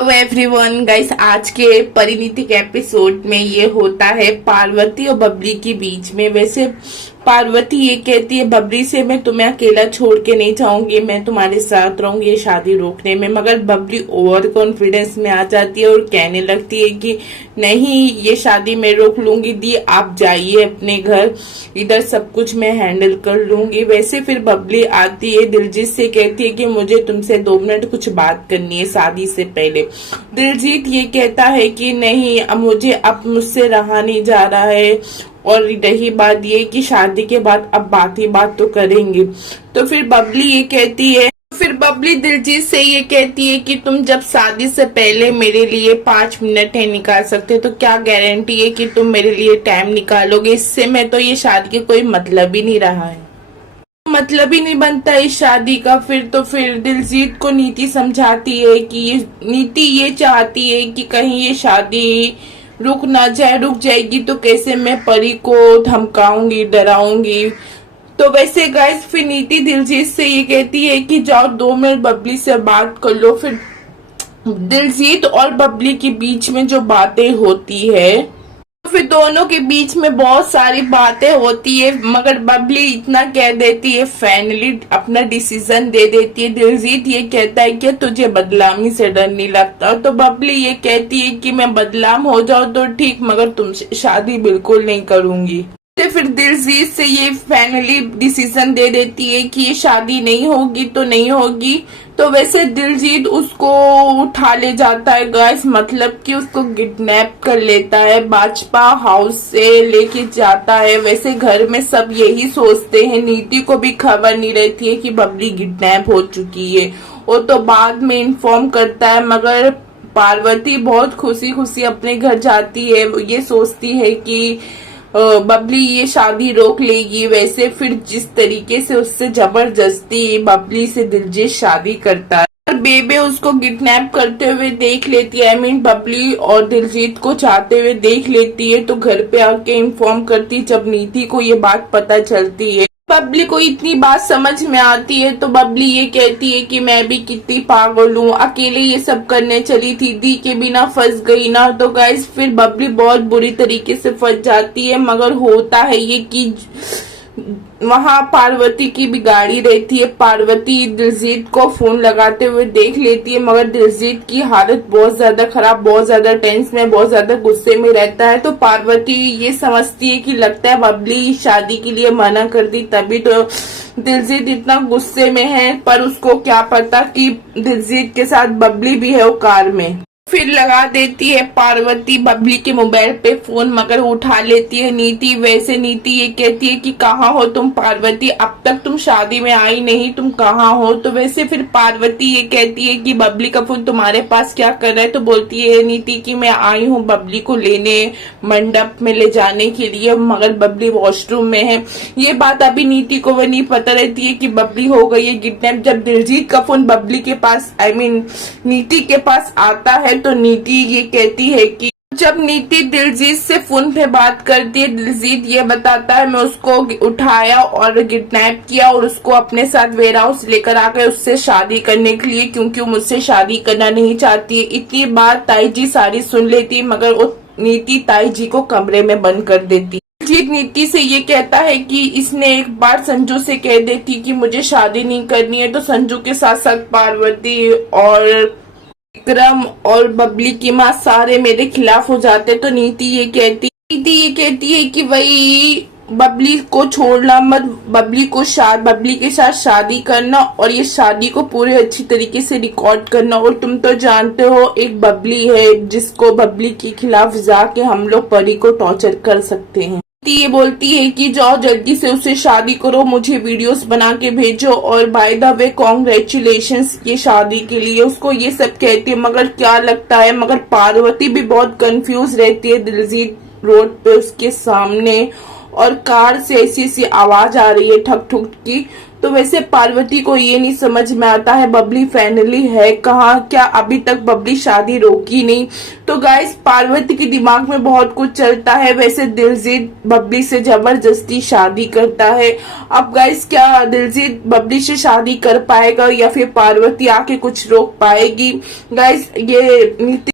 Hello everyone guys, आज के परिणीतिक episode में ये होता है पार्वती और बबली के बीच में। वैसे पार्वती ये कहती है बबली से, मैं तुम्हें अकेला छोड़ के नहीं जाऊंगी, मैं तुम्हारे साथ रहूंगी ये शादी रोकने में। मगर बबली ओवर कॉन्फिडेंस में आ जाती है और कहने लगती है कि नहीं, ये शादी मैं रोक लूंगी, दी आप जाइए अपने घर, इधर सब कुछ मैं हैंडल कर लूंगी। वैसे फिर बबली आती है, दिलजीत से कहती है कि मुझे तुमसे 2 मिनट कुछ बात करनी है शादी से पहले। दिलजीत ये कहता है कि नहीं, अब मुझसे रहा नहीं जा रहा है, और रही बात ये कि शादी के बाद अब बात ही बात तो करेंगे। तो फिर बबली दिलजीत से ये कहती है कि तुम जब शादी से पहले मेरे लिए 5 मिनट नहीं निकाल सकते तो क्या गारंटी है कि तुम मेरे लिए टाइम निकालोगे। इससे मैं तो ये शादी का कोई मतलब ही नहीं रहा है, मतलब ही नहीं बनता इस शादी का। फिर दिलजीत को नीति समझाती है कि नीति ये चाहती है कि कहीं ये शादी रुक ना जाए, रुक जाएगी तो कैसे मैं परी को धमकाऊंगी, डराऊंगी। तो वैसे गाइस फिर नीति दिलजीत से ये कहती है कि जाओ 2 मिनट बबली से बात कर लो। फिर दिलजीत और बबली के बीच में जो बातें होती है, फिर दोनों के बीच में बहुत सारी बातें होती है, मगर बबली इतना कह देती है, फाइनली अपना डिसीजन दे देती है। दिलजीत ये कहता है कि तुझे बदनामी से डर नहीं लगता, तो बबली ये कहती है कि मैं बदनाम हो जाऊं तो ठीक, मगर तुमसे शादी बिल्कुल नहीं करूंगी। तो फिर दिलजीत से ये फाइनली डिसीजन दे देती है कि ये शादी नहीं होगी तो नहीं होगी। तो वैसे दिलजीत उसको उठा ले जाता है गाइस, मतलब कि उसको किडनैप कर लेता है, बाजपा हाउस से लेके जाता है। वैसे घर में सब यही सोचते हैं, नीति को भी खबर नहीं रहती है कि बबली किडनैप हो चुकी है। वो तो बाद में इन्फॉर्म करता है, मगर पार्वती बहुत खुशी खुशी अपने घर जाती है। ये सोचती है कि बबली ये शादी रोक लेगी। वैसे फिर जिस तरीके से उससे जबरदस्ती बबली से दिलजीत शादी करता है, और बेबे उसको किडनैप करते हुए देख लेती है, आई मीन बबली और दिलजीत को चाहते हुए देख लेती है, तो घर पे आके इन्फॉर्म करती। जब नीति को ये बात पता चलती है, बबली को इतनी बात समझ में आती है, तो बबली ये कहती है कि मैं भी कितनी पागल हूँ, अकेले ये सब करने चली थी, दी के बिना फंस गई ना। तो गाइस फिर बबली बहुत बुरी तरीके से फंस जाती है, मगर होता है ये कि वहां पार्वती की भी गाड़ी रहती है। पार्वती दिलजीत को फोन लगाते हुए देख लेती है, मगर दिलजीत की हालत बहुत ज्यादा खराब, बहुत ज्यादा टेंस में, बहुत ज्यादा गुस्से में रहता है। तो पार्वती ये समझती है कि लगता है बबली शादी के लिए मना कर दी, तभी तो दिलजीत इतना गुस्से में है। पर उसको क्या पता कि दिलजीत के साथ बबली भी है वो कार में। फिर लगा देती है पार्वती बबली के मोबाइल पे फोन, मगर उठा लेती है नीति। वैसे नीति ये कहती है कि कहाँ हो तुम पार्वती, अब तक तुम शादी में आई नहीं, तुम कहाँ हो। तो वैसे फिर पार्वती ये कहती है कि बबली का फोन तुम्हारे पास क्या कर रहा है। तो बोलती है नीति कि मैं आई हूँ बबली को लेने, मंडप में ले जाने के लिए, मगर बबली वॉशरूम में है। ये बात अभी नीति को वो नहीं पता रहती है कि बबली हो गई है किडनैप। जब दिलजीत का फोन बबली के पास, आई मीन नीति के पास आता है, तो नीति ये कहती है कि जब नीति दिलजीत से फोन पे बात करती है, दिलजीत ये बताता है मैं उसको उठाया और किडनैप किया और उसको अपने साथ वेयर हाउस लेकर आ गए उससे शादी करने के लिए, क्योंकि वो मुझसे शादी करना नहीं चाहती है। इतनी बात ताई जी सारी सुन लेती, मगर वो नीति ताई जी को कमरे में बंद कर देती। दिलजीत नीति से ये कहता है कि इसने एक बार संजू से कह देती कि मुझे शादी नहीं करनी है, तो संजू के साथ साथ पार्वती और विक्रम और बबली की माँ सारे मेरे खिलाफ हो जाते। तो नीति ये कहती है कि वही बबली को छोड़ना मत, बबली के साथ शादी करना और ये शादी को पूरे अच्छी तरीके से रिकॉर्ड करना। और तुम तो जानते हो एक बबली है जिसको बबली के खिलाफ जाके हम लोग परी को टॉर्चर कर सकते हैं। ये बोलती है कि जाओ जल्दी से उससे शादी करो, मुझे वीडियोस बना के भेजो, और बाय द वे कॉन्ग्रेचुलेशंस ये शादी के लिए, उसको ये सब कहती है। मगर क्या लगता है, मगर पार्वती भी बहुत कंफ्यूज रहती है। दिलजीत रोड पे उसके सामने और कार से ऐसी ऐसी आवाज आ रही है ठक ठुक की, तो वैसे पार्वती को ये नहीं समझ में आता है बबली फाइनली है कहाँ, क्या अभी तक बबली शादी रोकी नहीं। तो गाइस पार्वती के दिमाग में बहुत कुछ चलता है। वैसे दिलजीत बबली से जबरदस्ती शादी करता है। अब गाइस क्या दिलजीत बबली से शादी कर पाएगा या फिर पार्वती आके कुछ रोक पाएगी। गाइस ये